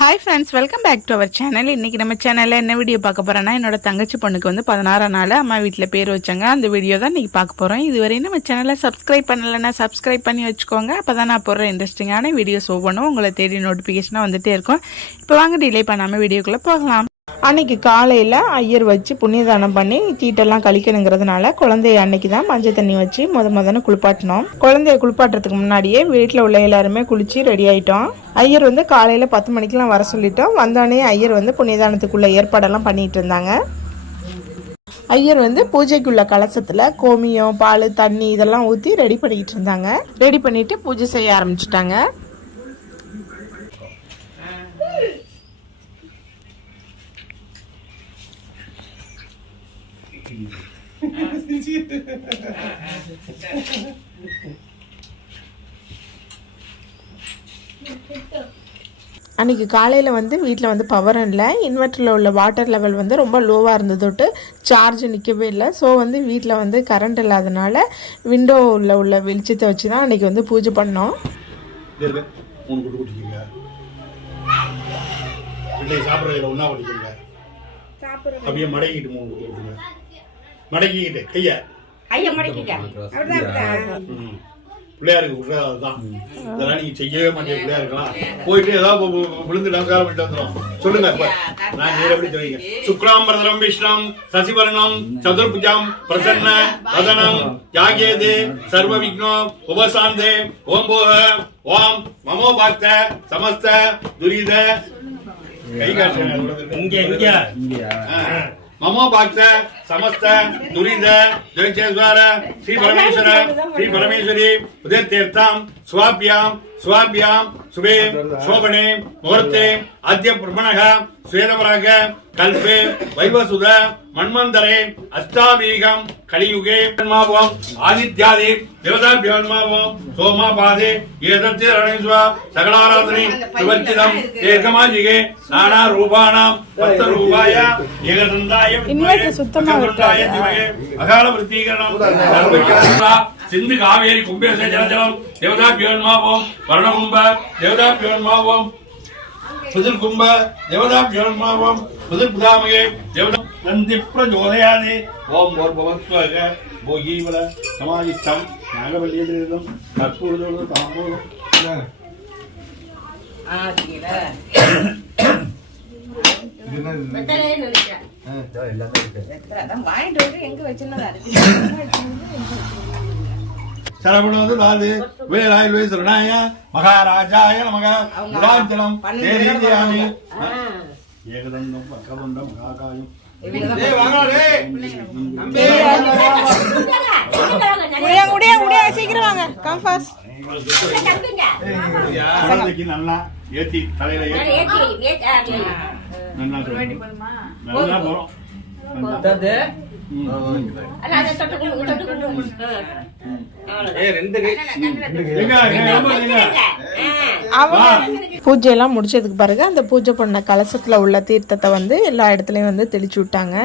Hi friends, welcome back to our channel. இன்றைக்கி நம்ம சேனலில் என்ன வீடியோ பார்க்க போகிறோன்னா, என்னோட தங்கச்சி பொண்ணுக்கு வந்து 16ஆம் நாள் அம்மா வீட்டில் பேர் வச்சாங்க. அந்த வீடியோ தான் இன்றைக்கி பார்க்க போகிறோம். இதுவரையும் நம்ம சேனலை சப்ஸ்கிரைப் பண்ணலைன்னா சப்ஸ்கிரைப் பண்ணி வச்சுக்கோங்க. அப்போ தான் நான் போடுற இன்ட்ரெஸ்டிங்கான வீடியோஸ் ஒவ்வொன்றும் உங்களை தேடி நோட்டிஃபிகேஷனாக வந்துகிட்டே இருக்கும். இப்போ வாங்க டிலே பண்ணாமல் வீடியோக்குள்ளே போகலாம். அன்னைக்கு காலையில் ஐயர் வச்சு புண்ணியதானம் பண்ணி தீட்டெல்லாம் கழிக்கணுங்கிறதுனால குழந்தைய அன்னைக்கு தான் மஞ்சள் தண்ணி வச்சு முதன்னு குளிப்பாட்டினோம். குழந்தைய குளிப்பாட்டுறதுக்கு முன்னாடியே வீட்டில் உள்ள எல்லாருமே குளிச்சு ரெடி ஆகிட்டோம். ஐயர் வந்து காலையில் 10 மணிக்கெலாம் வர சொல்லிட்டோம். வந்தோடனே ஐயர் வந்து புண்ணியதானத்துக்குள்ள ஏற்பாடெல்லாம் பண்ணிட்டு இருந்தாங்க. ஐயர் வந்து பூஜைக்குள்ள கலசத்தில் கோமியம், பால், தண்ணி இதெல்லாம் ஊற்றி ரெடி பண்ணிக்கிட்டு இருந்தாங்க. ரெடி பண்ணிட்டு பூஜை செய்ய ஆரம்பிச்சிட்டாங்க. அன்றைக்கி காலையில் வந்து வீட்டில் வந்து பவர் இல்லை. இன்வெர்ட்டரில் உள்ள வாட்டர் லெவல் வந்து ரொம்ப லோவாக இருந்ததோட்டு சார்ஜ் நிற்கவே இல்லை. ஸோ வந்து வீட்டில் வந்து கரண்ட் இல்லாதனால விண்டோவில் உள்ள வெளிச்சத்தை வச்சு தான் அன்றைக்கி வந்து பூஜை பண்ணோம். மடக்கிக்கிட்டு கையை பிள்ளையாருக்கு விடுறதுதான். இதெல்லாம் நீங்க செய்யவே மாட்டேங்க. பிள்ளையாருக்கலாம் போயிட்டு ஏதாவது விழுந்து நமஸ்காரம் பண்ணிட்டு வந்துடும். சொல்லுங்க, நான் நேரப்படி தெரிவிங்க. சுக்லாம் பரதரம் விஷ்ணம் சசிவர்ணம் சதுர்புஜம் பிரசன்ன வதனம் யாகேதே சர்வ விக்னம் உபசாந்தே ஓம் போக ஓம் மமோ பாக்த சமஸ்த துரித கை காட்டுங்க. மமோ பாக்த சமஸ்த துரித ஜெயேஸ்வர ஸ்ரீ பரமேஸ்வரி உதயத்தீர்த்தம் ஸ்வாபியாம் சுபே சோபனே முகூர்த்தே அத்ய பிரம்மணக ஸ்வேதவராக கல்பே வைவசுத மன்வந்தரே அஷ்டாபீகம் கலியுகே மாவோம் ஆதித்யாதி தேவதாபியோன்மாவோம் சோமாபாதே ஏதத்தி ரணேஸ்வா சகலாராதனை சுவர்ச்சிதம் ஏகமாஜிகே நானா ரூபானாம் பத்த ரூபாய ஏகதந்தாய சுத்தமாய அகால விருத்தீகரணம் சிந்து காவேரி கும்பேச ஜலஜலம் தேவதாபியோன்மாவோம் வர்ணகும்ப தேவதாபியோன்மாவோம் புதிர் கும்ப தேவதாபியோன்மாவோம் புதிர் புதாமகே தேவதா நந்தி பிரஜோதயாதே ஓம் பவத்வக போகீவல சமாதிஷ்டம் நாகவல்லியதிரிதம் கற்பூரதோடு தாம்பூலம் சரவணவது தாது வேலாயுள் சரணாய மகாராஜாய நமக குலாஞ்சலம் தேரியாமி ஏகதந்தம் வக்கரதுண்டம் மகாகாயம் நல்லா ஏத்தி தலையில ஏத்தி நல்லா போறோம். பூஜையெல்லாம் முடிச்சதுக்கு பிறகு அந்த பூஜை பண்ண கலசத்துல உள்ள தீர்த்தத்தை வந்து எல்லா இடத்துலயும் வந்து தெளிச்சு விட்டாங்க.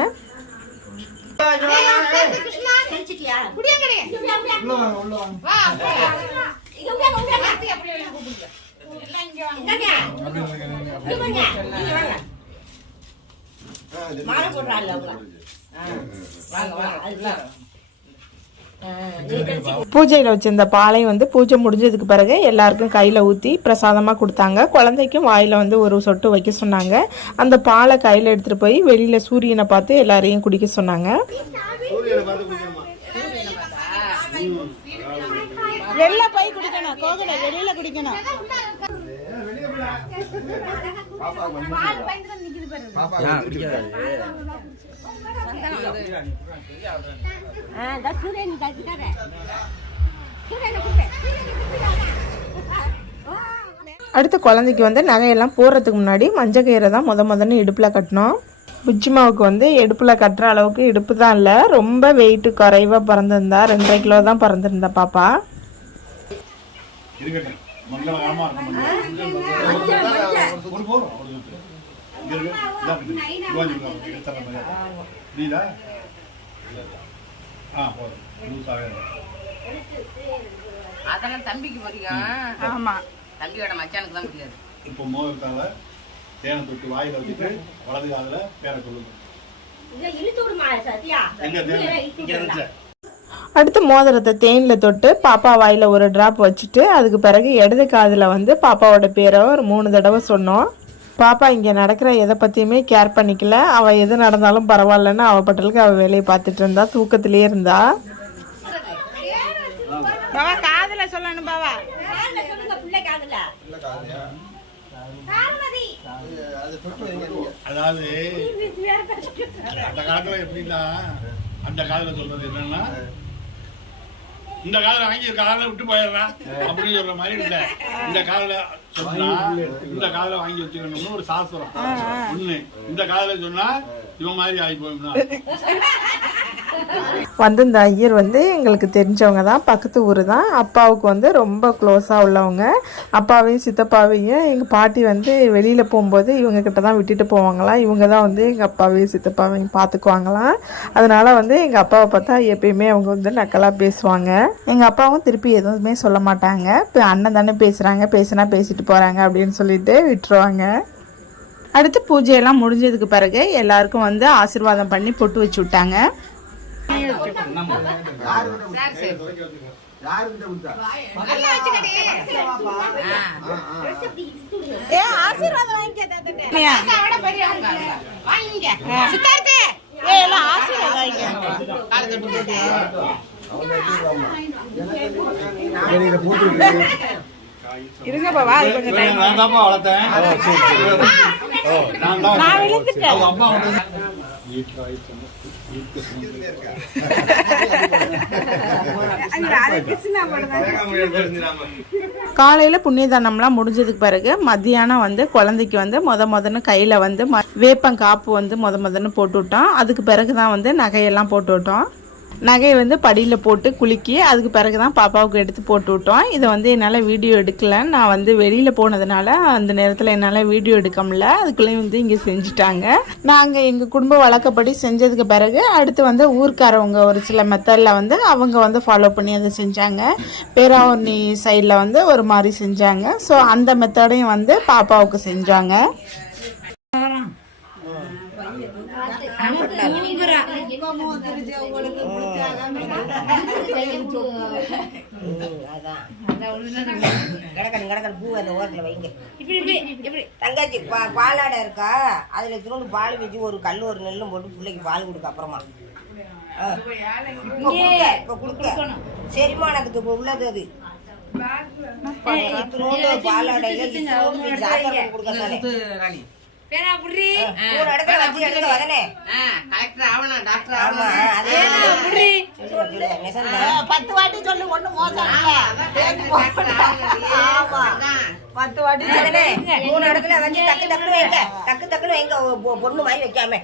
பூஜையில் வச்சிருந்த பாலை வந்து பூஜை முடிஞ்சதுக்கு பிறகு எல்லாருக்கும் கையில் ஊற்றி பிரசாதமாக கொடுத்தாங்க. குழந்தைக்கும் வாயில் வந்து ஒரு சொட்டு வைக்க சொன்னாங்க. அந்த பாலை கையில் எடுத்துகிட்டு போய் வெளியில் சூரியனை பார்த்து எல்லாரையும் குடிக்க சொன்னாங்க. வெளில போய் குடிக்கணும், கோகலை வெளியில குடிக்கணும். அடுத்து குழந்தைக்கு வந்து நகையெல்லாம் போடுறதுக்கு முன்னாடி மஞ்சள் கயிறை தான் முதன்னு இடுப்பில் கட்டணும். புச்சிமாவுக்கு வந்து இடுப்பில் கட்டுற அளவுக்கு இடுப்பு தான் இல்லை, ரொம்ப வெயிட்டு குறைவாக பிறந்திருந்தா. 2.5 கிலோ தான் பிறந்திருந்தா பாப்பா. அதெல்லாம் தம்பிக்கு புரியும். ஆமா, தம்பியோட மச்சானுக்கு தான் புரியாது. இப்போ மோதிரத்தால தேனை தொட்டு வாயில வச்சுட்டு வலது காதுல பேரை சொல்லுங்க. எங்க தேனை? அடுத்து மோதிரத்தை தேனில் தொட்டு பாப்பா வாயில் ஒரு ட்ராப் வச்சுட்டு அதுக்கு பிறகு இடது காதில் வந்து பாப்பாவோட பேரை ஒரு 3 தடவை சொன்னோம். பாப்பா இங்கே நடக்கிற எதை பற்றியுமே கேர் பண்ணிக்கல. அவள் எது நடந்தாலும் பரவாயில்லன்னு அவள் பட்டலுக்கு அவள் வேலையை பார்த்துட்டு இருந்தா, தூக்கத்திலே இருந்தா. பாவா காதில் சொல்லணும். பாவா அதாவது அந்த காலத்துல எப்படின்னா, அந்த காதுல சொல்றது என்னன்னா, இந்த காதுல வாங்கி காதுல விட்டு போயிடுறான் அப்படின்னு சொல்ற மாதிரி இல்ல. இந்த காதுல சொன்னா இந்த காதுல வாங்கி வச்சுக்கணும்னு ஒரு சாஸ்திரம் ஒண்ணு. இந்த காதுல சொன்னா இவன் மாதிரி ஆகி போயிடும்னா. வந்து இந்த ஐயர் வந்து எங்களுக்கு தெரிஞ்சவங்க தான், பக்கத்து ஊர் தான். அப்பாவுக்கு வந்து ரொம்ப க்ளோஸாக உள்ளவங்க. அப்பாவையும் சித்தப்பாவையும் எங்கள் பாட்டி வந்து வெளியில் போகும்போது இவங்கக்கிட்ட தான் விட்டுட்டு போவாங்களாம். இவங்க தான் வந்து எங்கள் அப்பாவையும் சித்தப்பாவையும் பார்த்துக்குவாங்களாம். அதனால் வந்து எங்கள் அப்பாவை பார்த்தா எப்பயுமே அவங்க வந்து நக்கலாக பேசுவாங்க. எங்கள் அப்பாவும் திருப்பி எதுவுமே சொல்ல மாட்டாங்க. இப்போ அண்ணன் தானே பேசுகிறாங்க, பேசினா பேசிட்டு போகிறாங்க அப்படின்னு சொல்லிட்டு விட்டுருவாங்க. அடுத்து பூஜையெல்லாம் முடிஞ்சதுக்கு பிறகு எல்லாருக்கும் வந்து ஆசீர்வாதம் பண்ணி பொட்டு வச்சு விட்டாங்க. இருங்க பாவா, அது கொஞ்சம் டைம். நான் தான் வளர்த்தேன். நான் விழுந்துட்டேன். அம்மா காலையில் புண்ணியதானம்லாம் முடிஞ்சதுக்கு பிறகு மத்தியானம் வந்து குழந்தைக்கு வந்து முதன்னு கையில் வந்து வேப்பங்காப்பு வந்து முதன்னு போட்டு விட்டோம். அதுக்கு பிறகு தான் வந்து நகையெல்லாம் போட்டு விட்டோம். நகையை வந்து படியில் போட்டு குலுக்கி அதுக்கு பிறகு தான் பாப்பாவுக்கு எடுத்து போட்டு விட்டோம். இதை வந்து என்னால் வீடியோ எடுக்கல. நான் வந்து வெளியில் போனதுனால அந்த நேரத்தில் என்னால் வீடியோ எடுக்க முடியல. அதுக்குள்ளேயும் வந்து இங்கே செஞ்சுட்டாங்க. நாங்கள் எங்கள் குடும்ப வழக்கப்படி செஞ்சதுக்கு பிறகு அடுத்து வந்து ஊர்க்காரவங்க ஒரு சில மெத்தடில் வந்து அவங்க வந்து ஃபாலோ பண்ணி அதை செஞ்சாங்க. பேராவூர்ணி சைடில் வந்து ஒரு மாதிரி செஞ்சாங்க. ஸோ அந்த மெத்தடையும் வந்து பாப்பாவுக்கு செஞ்சாங்க. தங்காச்சி பாலாடை இருக்கா, அதுல திரும்ப பால் வச்சு ஒரு கல் ஒரு நெல்லும் போட்டு பிள்ளைக்கு பால் கொடுக்க. அப்புறமா இப்ப கொடுக்க செரிமானத்துக்கு இப்ப உள்ளது அது. பாலாடையில கொடுக்க பொண்ணு மாதிரி வைக்காம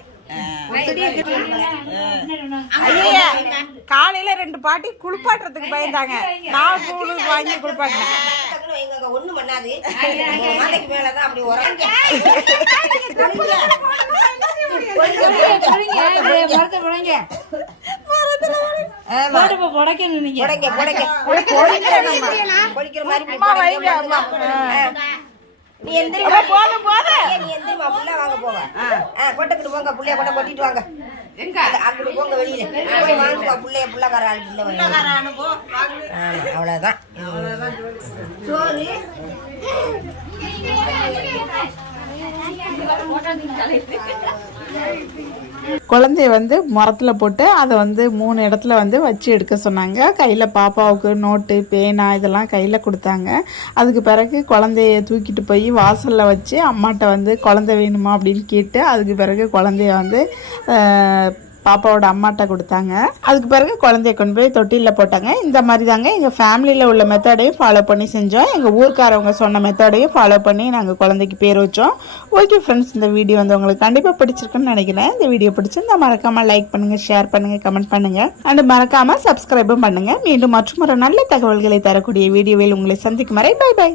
காலையில 2 பாட்டி குளிப்பாட்டுறதுக்கு பயந்தாங்க. நான் வாங்கி குளிப்பாட்டினேன். ஒண்ணு பண்ணாது, நாளைக்கு மேலதான் அப்படி உறங்க. நீ எந்திரிமா புள்ள வாங்க போவ. கொட்டக்கிட்டு போங்க, புள்ளைய கொட்ட கொட்டிட்டு வாங்க. அங்கிட்டு போங்க, வெளியில வாங்குவா புள்ளைய. புள்ளக்கார ஆள் அவ்வளவுதான். சோறு குழந்தைய வந்து மரத்தில் போட்டு அதை வந்து 3 இடத்துல வந்து வச்சு எடுக்க சொன்னாங்க. கையில் பாப்பாவுக்கு நோட்டு பேனா இதெல்லாம் கையில் கொடுத்தாங்க. அதுக்கு பிறகு குழந்தைய தூக்கிட்டு போய் வாசலில் வச்சு அம்மாட்ட வந்து குழந்தை வேணுமா அப்படின்னு கேட்டு அதுக்கு பிறகு குழந்தைய வந்து பாப்பாவோட அம்மாட்ட கொடுத்தாங்க. அதுக்கு பிறகு குழந்தைய கொண்டு போய் தொட்டிலில் போட்டாங்க. இந்த மாதிரி தாங்க எங்கள் ஃபேமிலியில் உள்ள மெத்தடையும் ஃபாலோ பண்ணி செஞ்சோம். எங்கள் ஊர்க்காரவங்க சொன்ன மெத்தடையும் ஃபாலோ பண்ணி நாங்கள் குழந்தைக்கு பேர் வச்சோம். ஓகே ஃப்ரெண்ட்ஸ், இந்த வீடியோ வந்து உங்களுக்கு கண்டிப்பாக பிடிச்சிருக்குன்னு நினைக்கிறேன். இந்த வீடியோ பிடிச்சிருந்தா மறக்காமல் லைக் பண்ணுங்கள், ஷேர் பண்ணுங்கள், கமெண்ட் பண்ணுங்கள், அண்ட் மறக்காமல் சப்ஸ்கிரைபும் பண்ணுங்கள். மீண்டும் மற்றும் ஒரு நல்ல தகவல்களை தரக்கூடிய வீடியோவில் உங்களை சந்திக்கும் வரை பை பை.